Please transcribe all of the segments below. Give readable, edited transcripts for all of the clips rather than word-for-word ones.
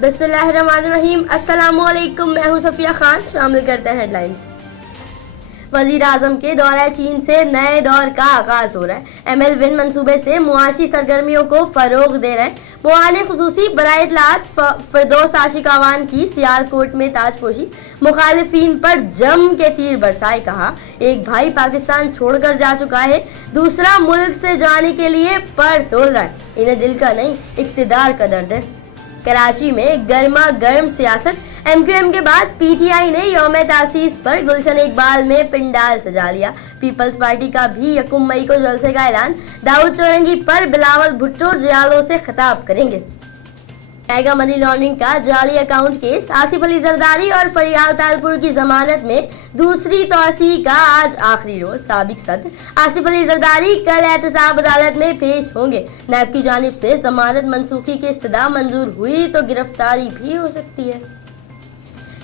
बिस्मिल्लाहिर्रहमानिर्रहीम। अस्सलामुअलैकुम, मैं हूं सफिया खान। शामिल करते हैं हेडलाइंस। वजीर आजम के दौरे चीन से नए दौर का आगाज हो रहा है। ML विन मंसूबे से मुआशी सरगर्मियों को फरोग दे रहे हैं। मुआने खुसूसी बराए इत्तलात फिरदौस आशिक आवान की सियालकोट में ताजपोशी, मुखालिफिन पर जम के तीर बरसाए। कहा, एक भाई पाकिस्तान छोड़कर जा चुका है, दूसरा मुल्क से जाने के लिए पर तोल रहा है। इन्हें दिल का नहीं, इक्तिदार का दर्द है। कराची में गर्मा गर्म सियासत। MQM के बाद PTI ने यौम तासीस पर गुलशन इकबाल में पिंडाल सजा लिया। पीपल्स पार्टी का भी 1 मई को जलसे का ऐलान। दाऊद चौरंगी पर बिलावल भुट्टो जियालों से खिताब करेंगे। मेगा मनी लॉन्ड्रिंग का जाली अकाउंट केस। आसिफ अली जरदारी और फरियाल तालपुर की जमानत में दूसरी तौसी का आज आखिरी रोज। साबिक सदर आसिफ अली जरदारी कल एहतसाब अदालत में पेश होंगे। नैब की जानिब से जमानत मनसूखी की इस्तदा मंजूर हुई तो गिरफ्तारी भी हो सकती है।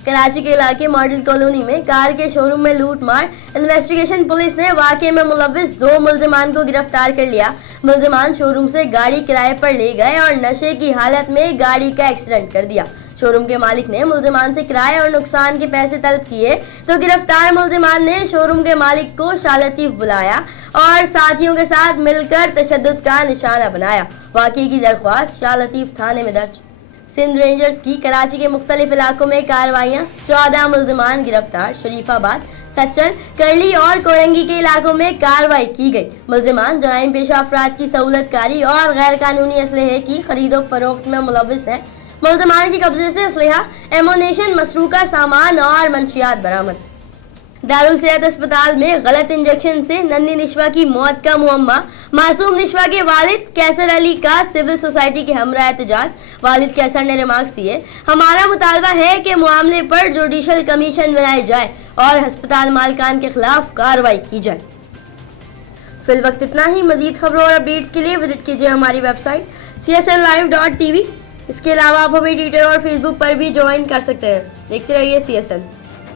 कराची के इलाके मॉडल कॉलोनी में कार के शोरूम में लूट मार। इन्वेस्टिगेशन पुलिस ने वाकये में मुलविस 2 मुलजिमान को गिरफ्तार कर लिया। मुलजिमान शोरूम से गाड़ी किराए पर ले गए और नशे की हालत में गाड़ी का एक्सीडेंट कर दिया। शोरूम के मालिक ने मुलजिमान से किराए और नुकसान के पैसे तलब किए तो गिरफ्तार मुलजिमान ने शोरूम के मालिक को शालतीफ बुलाया और साथियों के साथ मिलकर तशद्दुद का निशाना बनाया। वाकये की दरख्वास्त शालतीफ थाने में दर्ज। सिंध रेंजर्स की कराची के मुख्तलिफ इलाकों में कार्रवाइयाँ। 14 मुलजिमान गिरफ्तार। शरीफाबाद, सच्चल, करली और कोरंगी के इलाकों में कार्रवाई की गई। मुलजिमान जराइम पेशा अफराद की सहूलतकारी और गैर कानूनी असलहे की खरीदो फरोख्त में मुलविस है। मुलजिमान के कब्जे से असलहा, एमोनेशन, मसरूका सामान और मंशियात बरामद। दारुल सेहत अस्पताल में गलत इंजेक्शन से नन्ही निशवा की मौत का मुअम्मा। मासूम निशवा के वालिद कैसर अली का सिविल सोसाइटी के हमरा एहतजाज। वालिद कैसर ने रिमार्क्स दिए, हमारा मुतालबा है कि मामले पर जुडिशल कमीशन बनाई जाए और अस्पताल मालिकान के खिलाफ कार्रवाई की जाए। फिल वक्त इतना ही। मजीद खबरों और अपडेट्स के लिए विजिट कीजिए हमारी वेबसाइट csnlive.tv। इसके अलावा आप हमें ट्विटर और फेसबुक पर भी ज्वाइन कर सकते हैं। देखते रहिए CSN।